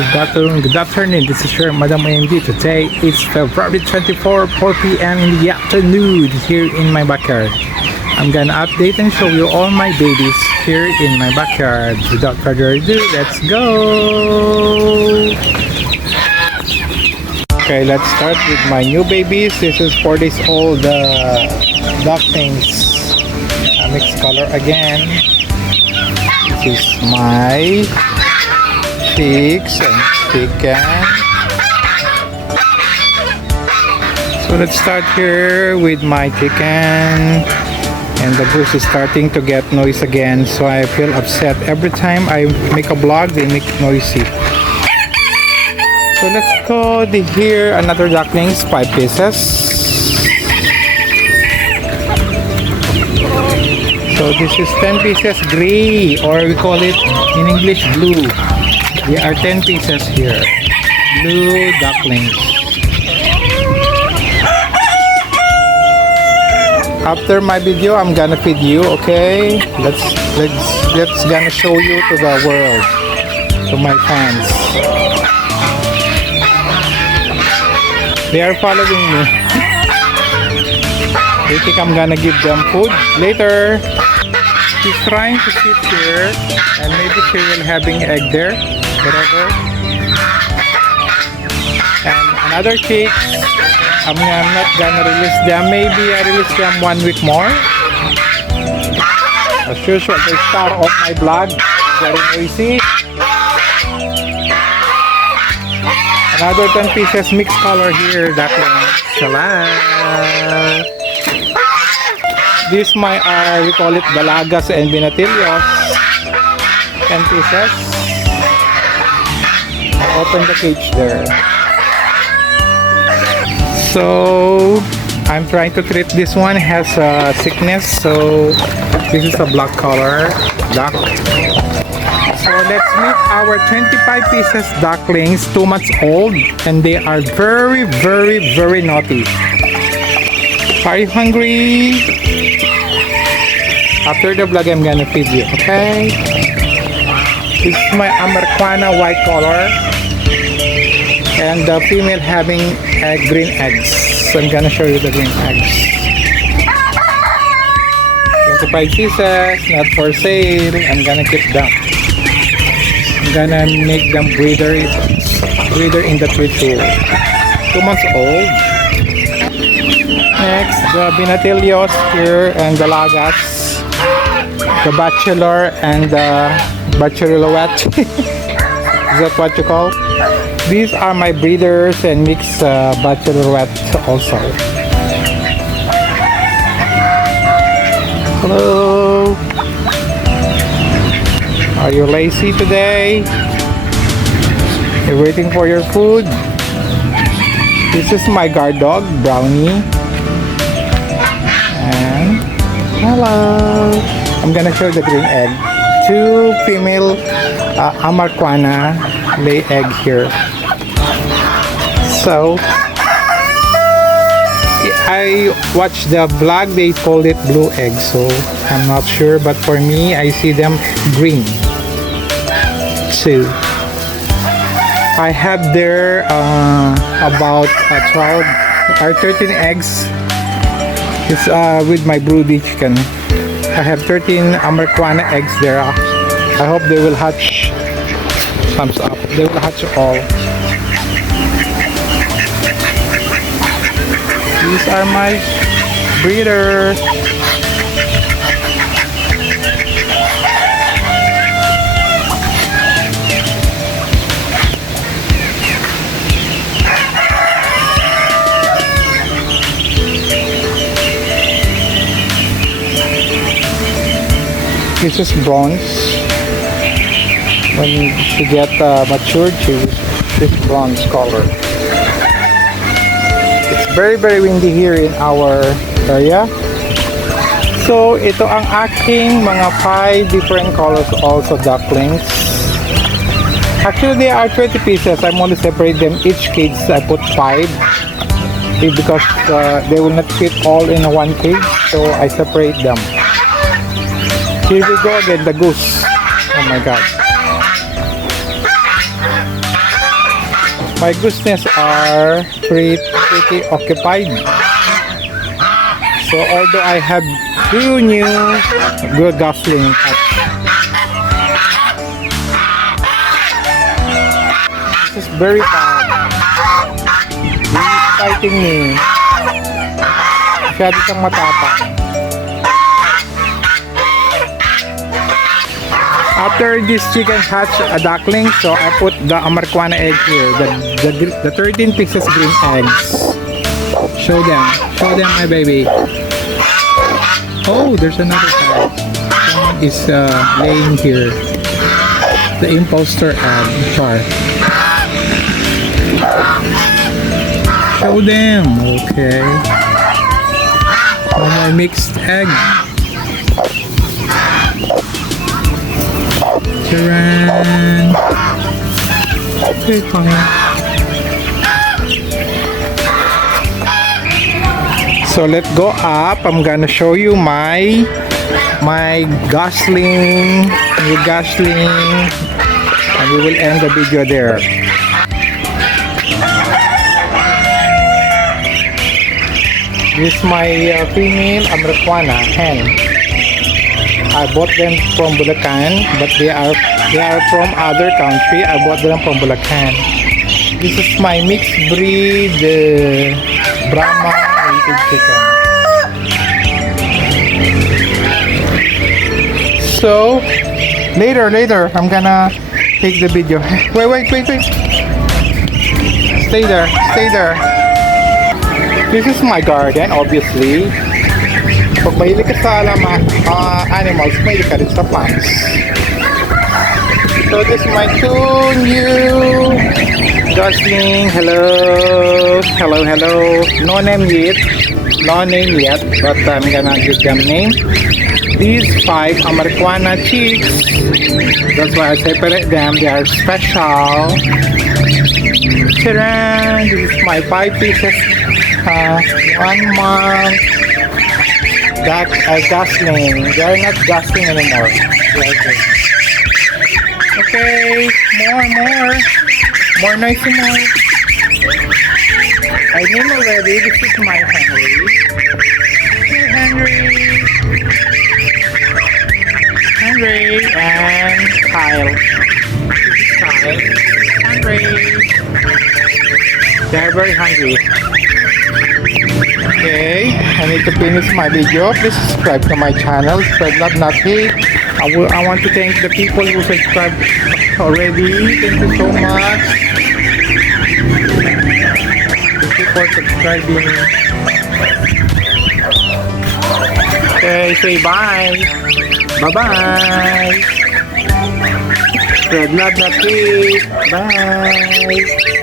Good afternoon. This is your Madam AMG. Today it's February 24, 4 p.m. in the afternoon here in my backyard. I'm gonna update and show you all my babies here in my backyard. Without further ado, let's go! Okay, let's start with my new babies. This is 4 days old ducklings. A mixed color again. This is my chicks and chicken. So let's start here with my chicken. And the goose is starting to get noise again, so I feel upset. Every time I make a vlog, they make noisy. So let's go here, another ducklings, 5 pieces. So this is 10 pieces gray, or we call it in English blue. There are 10 pieces here. Blue ducklings. After my video, I'm gonna feed you, okay? Let's gonna show you to the world, to my fans. They are following me. They think I'm gonna give them food later. She's trying to sit here, and maybe she will having egg there, whatever. And another chick, I'm not gonna release them. Maybe I release them 1 week more. As usual, they start off my vlog. Very noisy. Another 10 pieces mixed color here. That one. Salam. This my we call it Balagas and Binatillos. 10 pieces. Open the cage there. So I'm trying to treat this one. Has a sickness, so this is a black color duck. So let's meet our 25 pieces ducklings, 2 months old, and they are very naughty. Are you hungry? After the vlog, I'm gonna feed you, okay? This is my Amarquana white color, and the female having green eggs. So I'm gonna show you the green eggs. 25 pieces, not for sale. I'm gonna keep them. I'm gonna make them breeder in the tree too. 2 months old. Next, the Binatillos here and the Lagas. The Bachelor and the Bachelorette. Is that what you call? These are my breeders and mixed Bachelorette also. Hello. Are you lazy today? You're waiting for your food? This is my guard dog, Brownie. And hello. I'm gonna show the green egg. 2 female Amarquana lay egg here. So I watched the vlog, they called it blue egg, so I'm not sure, but for me I see them green. So I have there about 12 or 13 eggs. It's with my broody chicken. I have 13 Amarquana eggs there. I hope they will hatch. Thumbs up. They will hatch all. These are my breeder. This is bronze. When she get matured, this bronze color. It's very windy here in our area. So ito ang aking mga 5 different colors also ducklings. Actually, there are 20 pieces. I'm only separate them each cage. I put 5 because they will not fit all in one cage, so I separate them. Here we go again, the goose. Oh my god. My goosenesses are pretty occupied. So although I have 2 new good gosling cats. This is very bad. He's fighting me. Masyado siyang matapang. After this chicken hatch a duckling, so I put the Amarquana egg here, the 13 pieces green eggs. Show them, my baby. Oh, there's another side. Someone is laying here. The imposter egg char. Show them, okay. One more mixed egg. Taran. Okay, fine. So let's go up. I'm gonna show you my gosling, new gosling, and we will end the video there. This is my female Amarquana hen. I bought them from Bulacan, but they are from other country. I bought them from Bulacan. This is my mixed breed Brahma native chicken. So later I'm gonna take the video. Wait. Stay there. This is my garden, obviously. Pag mahilig ka sa animals, mahilig ka rin sa plants. So this is my 2 new gosling. Hello. No name yet, but I'm gonna give them name. These 5 Amarquana chicks. That's why I separate them. They are special. Taran! This is my 5 pieces. 1 month. Gosling. They are not gosling anymore. Okay, more nice and more. I name already. This is my Henry. Henry and Kyle. Henry. They are very hungry. Okay, I need to finish my video. Please subscribe to my channel. Spread love, not hate. I want to thank the people who subscribed already. Thank you so much. Thank you for subscribing. Okay, say bye. Bye-bye. Spread love, not hate. Bye.